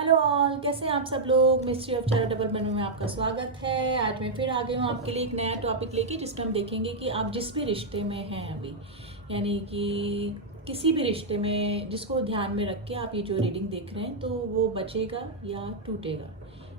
Hello all, कैसे हैं आप सब लोग। मिस्ट्री ऑफ चैरिटेबल मेनू में आपका स्वागत है। आज मैं फिर आ गई हूँ आपके लिए एक नया टॉपिक लेके, जिसमें हम देखेंगे कि आप जिस भी रिश्ते में हैं अभी, यानी कि किसी भी रिश्ते में जिसको ध्यान में रख के आप ये जो रीडिंग देख रहे हैं, तो वो बचेगा या टूटेगा,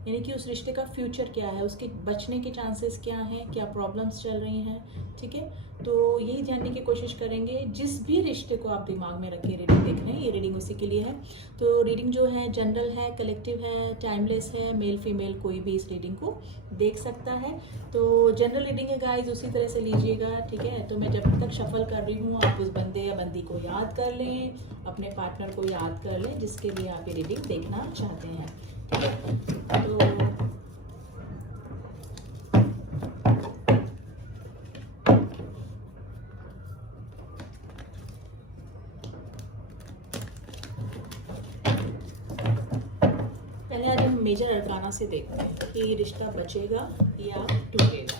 यानी कि उस रिश्ते का फ्यूचर क्या है, उसके बचने के चांसेस क्या हैं, क्या प्रॉब्लम्स चल रही हैं। ठीक है, तो यही जानने की कोशिश करेंगे। जिस भी रिश्ते को आप दिमाग में रख के रीडिंग देख रहे हैं, ये रीडिंग उसी के लिए है। तो रीडिंग जो है जनरल है, कलेक्टिव है, टाइमलेस है, मेल फीमेल कोई भी इस रीडिंग को देख सकता है। तो जनरल रीडिंग है गाइज, उसी तरह से लीजिएगा। ठीक है, तो मैं जब तक शफल कर रही हूँ, आप उस बंदे या बंदी को याद कर लें, अपने पार्टनर को याद कर लें जिसके लिए आप ये रीडिंग देखना चाहते हैं। ठीक है, तो पहले आज हम मेजर अरकाना से देखते हैं कि रिश्ता बचेगा या टूटेगा।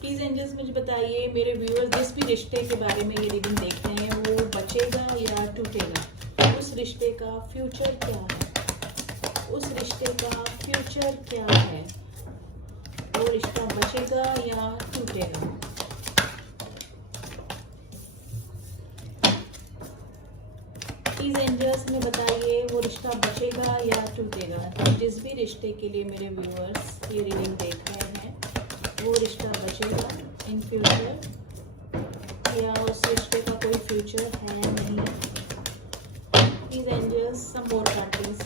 प्लीज एंजल्स मुझे बताइए, मेरे व्यूअर्स जिस भी रिश्ते के बारे में ये रीडिंग देख रहे हैं, वो बचेगा या टूटेगा। उस रिश्ते का फ्यूचर क्या है, उस रिश्ते का फ्यूचर क्या है, वो रिश्ता बचेगा या टूटेगा। प्लीज एंजल्स में बताइए, वो रिश्ता बचेगा या टूटेगा। तो जिस भी रिश्ते के लिए मेरे व्यूअर्स ये रीडिंग देख रहे हैं, वो रिश्ता बचेगा इन फ्यूचर या उस रिश्ते का कोई फ्यूचर है नहीं। Please angels some more cards.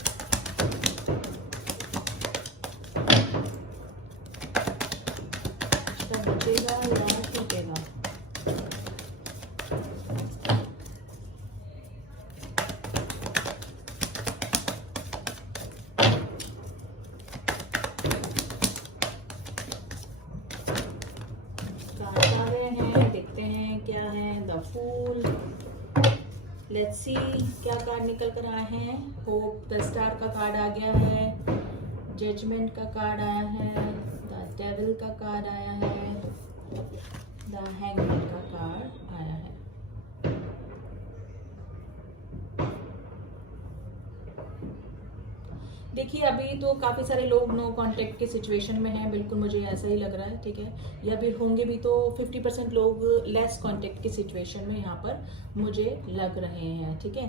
रिश्ता बचेगा या टूटेगा। देखते हैं क्या है। द फूल, लेट्स सी क्या कार्ड निकल कर आए हैं। होप, द स्टार का कार्ड आ गया है, जजमेंट का कार्ड आया है, द डेविल का कार्ड आया है, द हैंगमैन का कार्ड आया है। देखिए, अभी तो काफ़ी सारे लोग नो कांटेक्ट के सिचुएशन में हैं, बिल्कुल मुझे ऐसा ही लग रहा है। ठीक है, या भी होंगे भी तो 50% लोग लेस कांटेक्ट की सिचुएशन में यहाँ पर मुझे लग रहे हैं। ठीक है,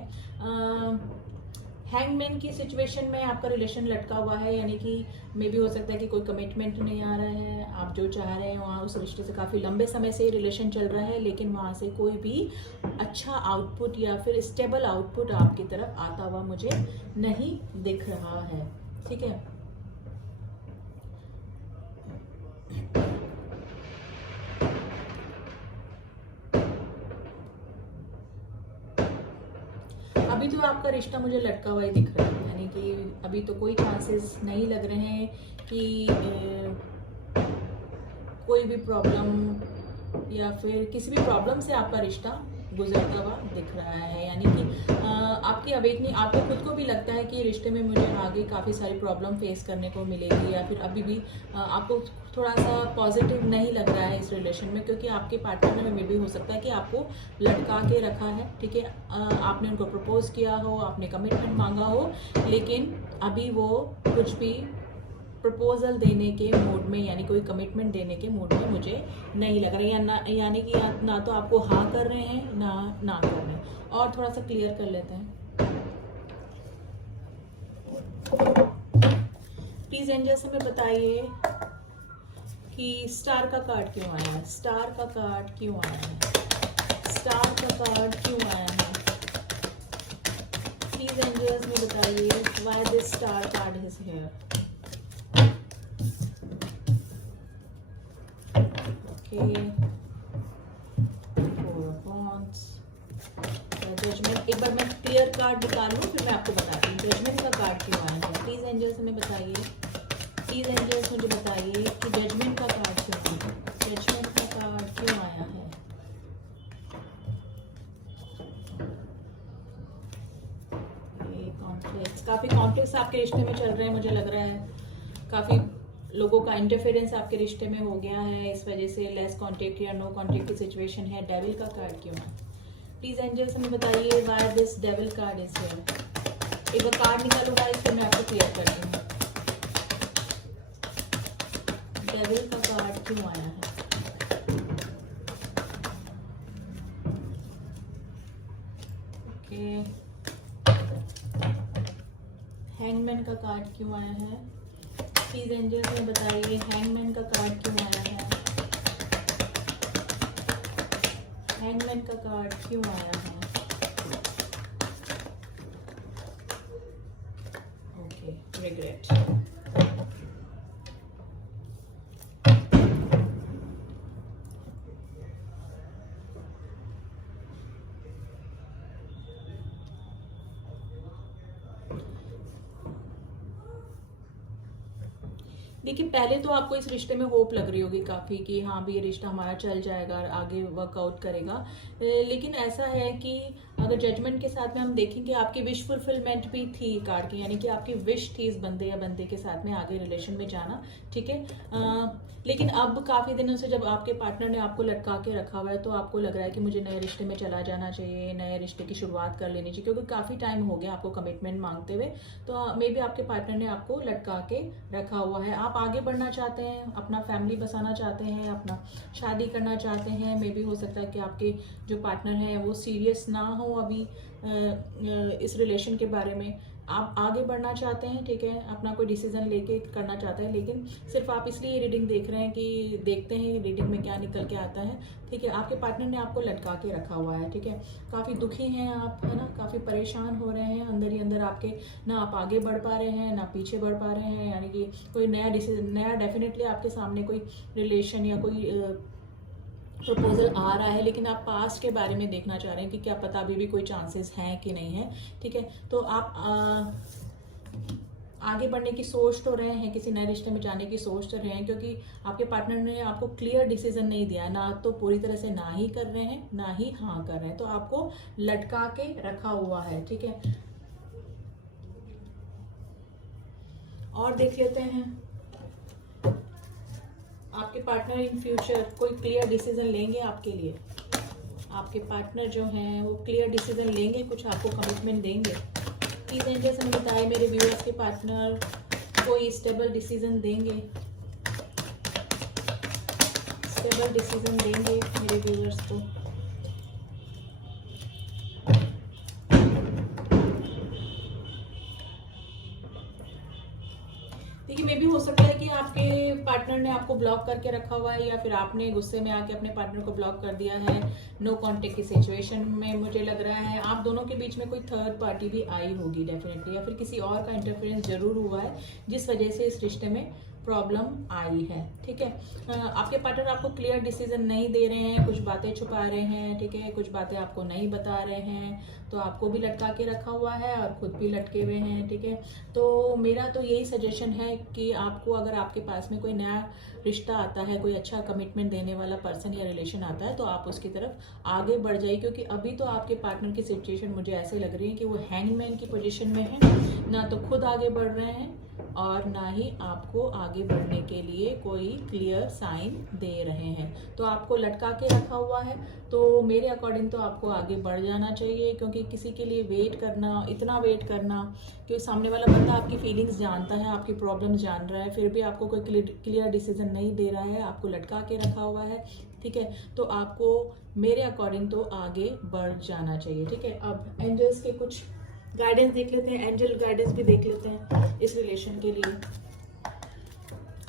हैंगमैन की सिचुएशन में आपका रिलेशन लटका हुआ है, यानी कि मे भी हो सकता है कि कोई कमिटमेंट नहीं आ रहा है। आप जो चाह रहे हैं वहाँ उस रिश्ते से काफ़ी लंबे समय से रिलेशन चल रहा है, लेकिन वहाँ से कोई भी अच्छा आउटपुट या फिर स्टेबल आउटपुट आपकी तरफ आता हुआ मुझे नहीं दिख रहा है। ठीक है, अभी तो आपका रिश्ता मुझे लटका हुआ ही दिख रहा है, यानी कि अभी तो कोई चांसेस नहीं लग रहे हैं कि कोई भी प्रॉब्लम या फिर किसी भी प्रॉब्लम से आपका रिश्ता गुजरता हुआ दिख रहा है। यानी कि आपकी अवेकनिंग, आपको खुद को भी लगता है कि रिश्ते में मुझे आगे काफ़ी सारी प्रॉब्लम फेस करने को मिलेगी, या फिर अभी भी आपको थोड़ा सा पॉजिटिव नहीं लग रहा है इस रिलेशन में, क्योंकि आपके पार्टनर में भी हो सकता है कि आपको लटका के रखा है। ठीक है, आपने उनको प्रपोज किया हो, आपने कमिटमेंट मांगा हो, लेकिन अभी वो कुछ भी प्रपोजल देने के मूड में, यानी कोई कमिटमेंट देने के मूड में मुझे नहीं लग रहा है, या ना, यानी कि ना तो आपको हाँ कर रहे हैं ना कर रहे हैं। और थोड़ा सा क्लियर कर लेते हैं। प्लीज एंजल्स हमें बताइए कि स्टार का कार्ड क्यों आया है, स्टार का कार्ड क्यों आया है, स्टार का कार्ड क्यों आया है। प्लीज एंजल्स में बताइए why this star card is here. Judgement, एक बार मैं क्लियर कार्ड निकालूं फिर मैं आपको बताती हूँ जजमेंट का कार्ड क्यों आया है। प्लीज एंजल्स हमें बताइए, प्लीज एंजल्स मुझे बताइए कि जजमेंट का कार्ड क्यों आया है, जजमेंट का कार्ड क्यों आया है। कॉन्फ्लिक्ट, काफ़ी कॉन्फ्लिक्ट्स आपके रिश्ते में चल रहे हैं, मुझे लग रहा है काफ़ी लोगों का इंटरफेरेंस आपके रिश्ते में हो गया है, इस वजह से लेस कांटेक्ट या नो कांटेक्ट की सिचुएशन है। डेविल का कार्ड क्यों है? प्लीज एंजल्स हमें बताइए why this devil card is here. एक बार कार्ड निकालूंगा, इसको मैं आपको क्लियर करती हूँ। डेविल का कार्ड क्यों आया है? ओके, हैंगमैन का कार्ड क्यों आया है? प्लीज एंजल्स में बताइए हैंगमैन का कार्ड क्यों आया है? हैंगमैन का कार्ड क्यों आया है? Okay, regret. देखिए, पहले तो आपको इस रिश्ते में होप लग रही होगी काफ़ी कि हाँ भी ये रिश्ता हमारा चल जाएगा और आगे वर्कआउट करेगा, लेकिन ऐसा है कि अगर जजमेंट के साथ में हम देखेंगे आपकी विश फुलफिलमेंट भी थी कार्ड की, यानी कि आपकी विश थी इस बंदे या बंदे के साथ में आगे रिलेशन में जाना, ठीक है। लेकिन अब काफ़ी दिनों से जब आपके पार्टनर ने आपको लटका के रखा हुआ है तो आपको लग रहा है कि मुझे नए रिश्ते में चला जाना चाहिए, नए रिश्ते की शुरुआत कर लेनी चाहिए, क्योंकि काफ़ी टाइम हो गया आपको कमिटमेंट मांगते हुए। तो मे बी आपके पार्टनर ने आपको लटका के रखा हुआ है। आप आगे बढ़ना चाहते हैं, अपना फैमिली बसाना चाहते हैं, अपना शादी करना चाहते हैं। मे बी हो सकता है कि आपके जो पार्टनर है वो सीरियस ना हो अभी इस रिलेशन के बारे में। आप आगे बढ़ना चाहते हैं, ठीक है, अपना कोई डिसीजन लेके करना चाहते हैं, लेकिन सिर्फ आप इसलिए रीडिंग देख रहे हैं कि देखते हैं रीडिंग में क्या निकल के आता है, ठीक है। आपके पार्टनर ने आपको लटका के रखा हुआ है, ठीक है। काफ़ी दुखी हैं आप, है ना, काफ़ी परेशान हो रहे हैं अंदर ही अंदर आपके, ना आप आगे बढ़ पा रहे हैं ना पीछे बढ़ पा रहे हैं, यानी कि कोई नया डिसीजन, नया डेफिनेटली आपके सामने कोई रिलेशन या कोई प्रपोजल आ रहा है, लेकिन आप पास्ट के बारे में देखना चाह रहे हैं कि क्या पता अभी भी कोई चांसेस हैं कि नहीं है, ठीक है। तो आप आगे बढ़ने की सोच तो रहे हैं, किसी नए रिश्ते में जाने की सोच तो रहे हैं, क्योंकि आपके पार्टनर ने आपको क्लियर डिसीजन नहीं दिया, ना तो पूरी तरह से ना ही कर रहे हैं ना ही हाँ कर रहे हैं, तो आपको लटका के रखा हुआ है, ठीक है। और देख लेते हैं आपके पार्टनर इन फ्यूचर कोई क्लियर डिसीजन लेंगे आपके लिए। आपके पार्टनर जो हैं वो क्लियर डिसीजन लेंगे, कुछ आपको कमिटमेंट देंगे। प्लीज एंजल्स हमें बताएं मेरे व्यूअर्स के पार्टनर कोई स्टेबल डिसीजन देंगे, स्टेबल डिसीजन देंगे मेरे व्यूअर्स को। देखिए, मे भी हो सकता है कि आपके पार्टनर ने आपको ब्लॉक करके रखा हुआ है, या फिर आपने गुस्से में आके अपने पार्टनर को ब्लॉक कर दिया है। नो कांटेक्ट की सिचुएशन में मुझे लग रहा है आप दोनों के बीच में कोई थर्ड पार्टी भी आई होगी डेफिनेटली, या फिर किसी और का इंटरफेरेंस जरूर हुआ है जिस वजह से इस रिश्ते में प्रॉब्लम आई है, ठीक है। आपके पार्टनर आपको क्लियर डिसीजन नहीं दे रहे हैं, कुछ बातें छुपा रहे हैं, ठीक है, कुछ बातें आपको नहीं बता रहे हैं, तो आपको भी लटका के रखा हुआ है और खुद भी लटके हुए हैं, ठीक है। तो मेरा तो यही सजेशन है कि आपको अगर आपके पास में कोई नया रिश्ता आता है, कोई अच्छा कमिटमेंट देने वाला पर्सन या रिलेशन आता है, तो आप उसकी तरफ आगे बढ़ जाइए, क्योंकि अभी तो आपके पार्टनर की सिचुएशन मुझे ऐसे लग रही है कि वो हैंगमैन की पोजीशन में है, ना तो खुद आगे बढ़ रहे हैं और ना ही आपको आगे बढ़ने के लिए कोई क्लियर साइन दे रहे हैं। तो आपको लटका के रखा हुआ है, तो मेरे अकॉर्डिंग तो आपको आगे बढ़ जाना चाहिए, क्योंकि किसी के लिए वेट करना, इतना वेट करना, क्योंकि सामने वाला बंदा आपकी फीलिंग्स जानता है, आपकी प्रॉब्लम्स जान रहा है, फिर भी आपको कोई क्लियर डिसीजन नहीं दे रहा है, आपको लटका के रखा हुआ है, ठीक है। तो आपको मेरे अकॉर्डिंग तो आगे बढ़ जाना चाहिए, ठीक है। अब एंजल्स के कुछ गाइडेंस देख लेते हैं, एंजल गाइडेंस भी देख लेते हैं इस रिलेशन के लिए।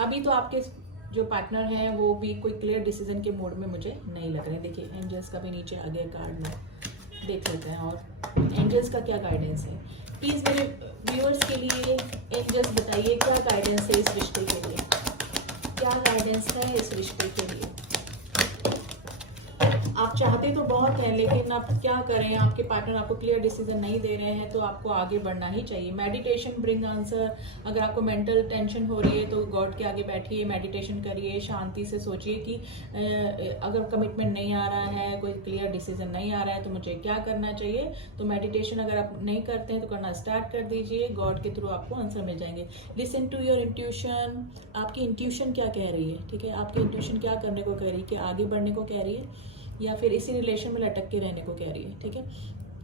अभी तो आपके जो पार्टनर हैं वो भी कोई क्लियर डिसीजन के मोड में मुझे नहीं लग रहे हैं। देखिए, एंजल्स का भी नीचे आ गया कार्ड में, देख लेते हैं और एंजल्स का क्या गाइडेंस है। प्लीज मेरे व्यूअर्स के लिए एंजल्स बताइए क्या गाइडेंस है इस रिश्ते के लिए, क्या गाइडेंस है इस रिश्ते के लिए। आप चाहते तो बहुत हैं, लेकिन आप क्या करें, आपके पार्टनर आपको क्लियर डिसीजन नहीं दे रहे हैं, तो आपको आगे बढ़ना ही चाहिए। Meditation bring answer. अगर आपको मेंटल टेंशन हो रही है तो गॉड के आगे बैठिए, मेडिटेशन करिए, शांति से सोचिए कि अगर कमिटमेंट नहीं आ रहा है, कोई क्लियर डिसीजन नहीं आ रहा है, तो मुझे क्या करना चाहिए। तो मेडिटेशन अगर आप नहीं करते हैं तो करना स्टार्ट कर दीजिए, गॉड के थ्रू आपको आंसर मिल जाएंगे। Listen to your intuition. आपकी इंट्यूशन क्या कह रही है, ठीक है, आपकी इंट्यूशन क्या करने को कह रही है, कि आगे बढ़ने को कह रही है या फिर इसी रिलेशन में लटक के रहने को कह रही है, ठीक है।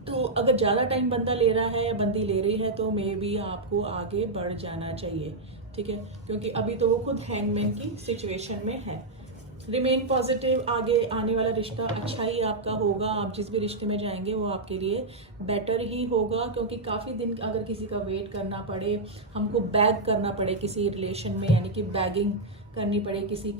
तो अगर ज़्यादा टाइम बंदा ले रहा है या बंदी ले रही है तो मे बी आपको आगे बढ़ जाना चाहिए, ठीक है, क्योंकि अभी तो वो खुद हैंगमैन की सिचुएशन में है। रिमेन पॉजिटिव, आगे आने वाला रिश्ता अच्छा ही आपका होगा। आप जिस भी रिश्ते में जाएंगे वो आपके लिए बेटर ही होगा, क्योंकि काफ़ी दिन अगर किसी का वेट करना पड़े, हमको बैग करना पड़े किसी रिलेशन में, यानी कि बैगिंग करनी पड़े किसी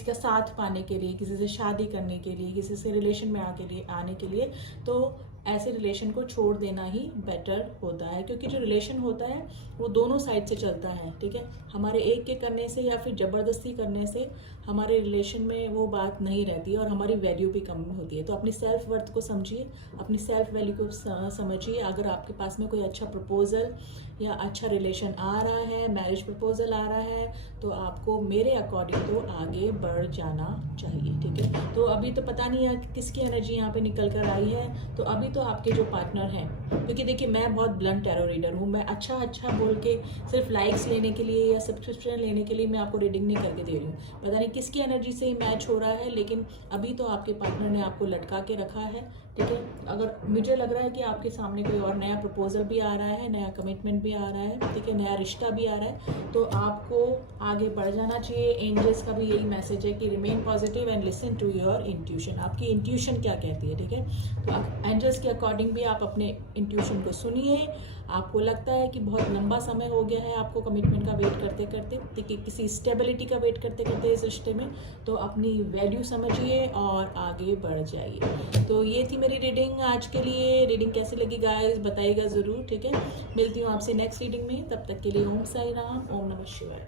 का साथ पाने के लिए, किसी से शादी करने के लिए, किसी से रिलेशन में आने के लिए, तो ऐसे रिलेशन को छोड़ देना ही बेटर होता है, क्योंकि जो रिलेशन होता है वो दोनों साइड से चलता है, ठीक है। हमारे एक के करने से या फिर ज़बरदस्ती करने से हमारे रिलेशन में वो बात नहीं रहती है और हमारी वैल्यू भी कम होती है। तो अपनी सेल्फ वर्थ को समझिए, अपनी सेल्फ वैल्यू को समझिए। अगर आपके पास में कोई अच्छा प्रपोजल या अच्छा रिलेशन आ रहा है, मैरिज प्रपोजल आ रहा है, तो आपको मेरे अकॉर्डिंग तो आगे बढ़ जाना चाहिए, ठीक है। तो अभी तो पता नहीं है किसकी एनर्जी यहाँ पे निकल कर आई है, तो अभी तो आपके जो पार्टनर हैं, क्योंकि देखिए मैं बहुत ब्लंट टैरो रीडर हूँ, मैं अच्छा बोल के सिर्फ लाइक्स लेने के लिए या सब्सक्रिप्शन लेने के लिए मैं आपको रीडिंग नहीं करके दे रही हूँ। पता नहीं किसकी एनर्जी से ही मैच हो रहा है, लेकिन अभी तो आपके पार्टनर ने आपको लटका के रखा है, ठीक है। अगर मुझे लग रहा है कि आपके सामने कोई और नया प्रपोजल भी आ रहा है, नया कमिटमेंट भी आ रहा है, ठीक है, नया रिश्ता भी आ रहा है, तो आपको आगे बढ़ जाना चाहिए। एंजल्स का भी यही मैसेज है कि remain positive and listen to your intuition. आपकी इंट्यूशन क्या कहती है, ठीक है। तो आप एंजल्स के अकॉर्डिंग भी आप अपने इंट्यूशन को सुनिए। आपको लगता है कि बहुत लंबा समय हो गया है आपको कमिटमेंट का वेट करते करते, देखिए किसी स्टेबिलिटी का वेट करते करते इस रिश्ते में, तो अपनी वैल्यू समझिए और आगे बढ़ जाइए। तो ये थी मेरी रीडिंग आज के लिए। रीडिंग कैसी लगी गाइस बताइएगा ज़रूर, ठीक है। मिलती हूँ आपसे नेक्स्ट रीडिंग में, तब तक के लिए ओम साई राम, ओम नमः शिवाय।